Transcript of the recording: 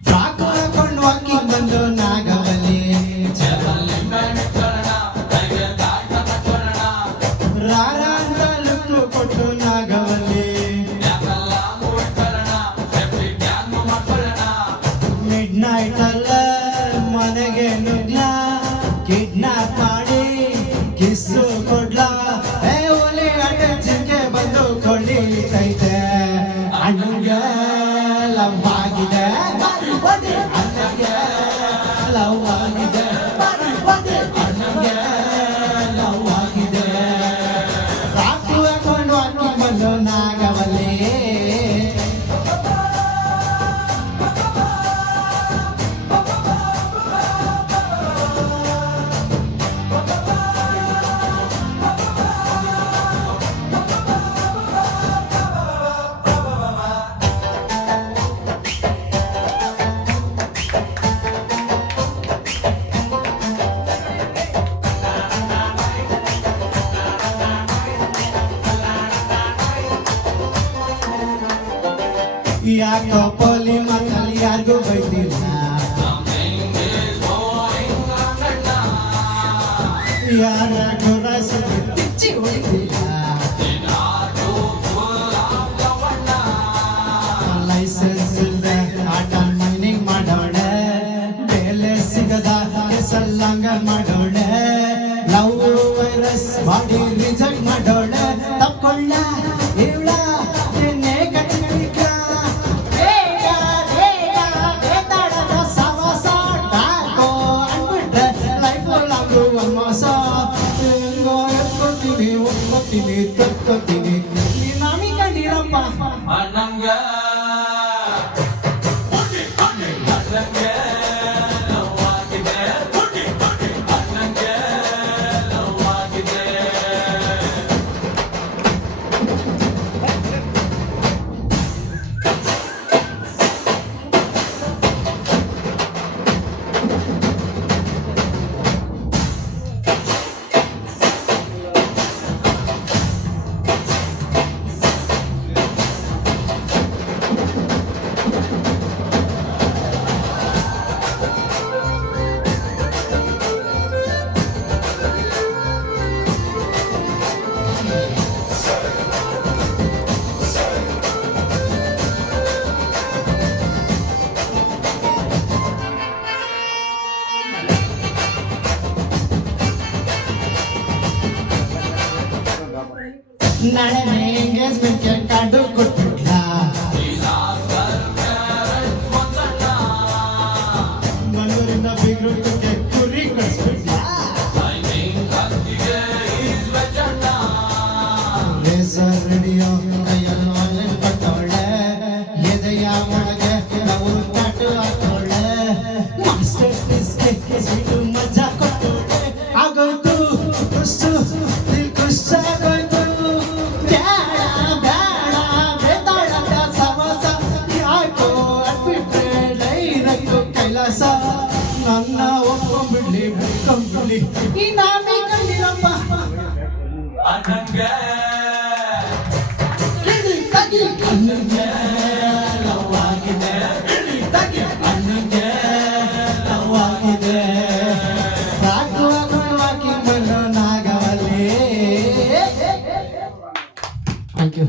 frock ಹಾಕೊಂಡು walking ಬಂದು ನಾಗವಲ್ಲಿ ರಾರ ಅಂತ ಲುಕ್ಕು ಕೊಟ್ಟು ನಾಗವಲ್ಲಿ ಮಿಡ್ ನೈಟ್ ಅಲ್ಲ ಮನೆಗೆ ನುಗ್ಲ ಕಿಡ್ನಾಪ್ ಮಾಡಿ ಕಿಸ್ಸು ಕೊಡ್ಲ ಒಲಿ ಅಟೆನ್ಷನ್ಗೆ ಬಂದು ಕೊಳ್ಳಿತೈತೆ ಅಣ್ಣಗೆ ಲವ್ ಆಗಿದೆ ಅಣ್ಣಗೆ ಲವ್ ಆಗಿದೆ ಅಣ್ಣಗೆ ಲವ್ ಆಗಿದೆ ರಾಕು ಹಾಕೊಂಡು ಅಣ್ಣ ಬಂದು ನಾಗವಲ್ಲಿ ಯಾಕೋ ಪೋಲಿ ಮಕ್ಕಳು ಯಾರಿಗೂ ಬೈತಿಲ್ಲ ಯಾರ ಗುರಸು ಬಿಚ್ಚಿ ಹೊಡಿತಿಲ್ಲ ಲೈಸೆನ್ಸ್ ಇಲ್ಲದೆ ಆಟ ಮೈನಿಂಗ್ ಮಾಡೋಳೆ ಬೆಲೆ ಸಿಗದ ಕೆಸಲ್ಲಂಗ ಮಾಡೋಳೆ ಲವ್ ವೈರಸ್ ಬಾಡಿ ರಿಜೆಕ್ಟ್ ಮಾಡೋಳೆ ತಕ್ಕೊಳ್ಳ ಇವಳ ತಕ್ಕೊತೀನಿ ನೀನಾಮಿ ಕಂಡಿರಪ್ಪ ಅಣ್ಣಂಗೆ ನೋವಾಗಿದೆ ಅಣ್ಣಂಗೆ ನೋವಾಗಿದೆ ನಾಳೆ ಎಂಗೇಜ್ಮೆಂಟ್ಗೆ ಕಾರ್ಡು ಕೊಟ್ಬಿಟ್ಲ ಮಂಗಳೂರಿಂದ ಬೀಗ್ರೂಟಕ್ಕೆ ಕುರಿ ಕಳಿಸ್ಬಿಟ್ಲ ರೇಸರ್ ರೇಡಿಯೋ ಕೈಯಲ್ಲಿ ಆನ್ಲೈನ್ ಕೊಟ್ಟವಳೆ ಎದೆಯ ಒಳಗೆ ನಾವು ಕಾಟು ಹಾಕೋಳೆ ಮಾಸ್ಟರ್ ಪೀಸ್ಗೆ ಸ್ವೀಟು ಮಜಾ ಕೊಟ್ಟವಳೆ ಆಗೋಯ್ತು ಖುಷು ದಿಲ್ ಖುಷಾಗೋಯ್ತು ನನ್ನ ಒಪ್ಕೊಂಡ್ಬಿಡ್ಲಿ ಬಿಟ್ಕೊಂಡ್ಬಿಡ್ಲಿ ಈ ನಾಮಿ ಕಂಡಿರಪ್ಪ ಅಣ್ಣಂಗೆ ಅಣ್ಣಂಗೆ ಲವ್ ಆಗಿದೆ ಅಣ್ಣಂಗೆ ಲವ್ ಆಗಿದೆ ಸಾಕು ಹಾಕೊಂಡು ವಾಕಿಂಗ್ ಬಂದು ನಾಗವಲ್ಲಿ ಥ್ಯಾಂಕ್ ಯು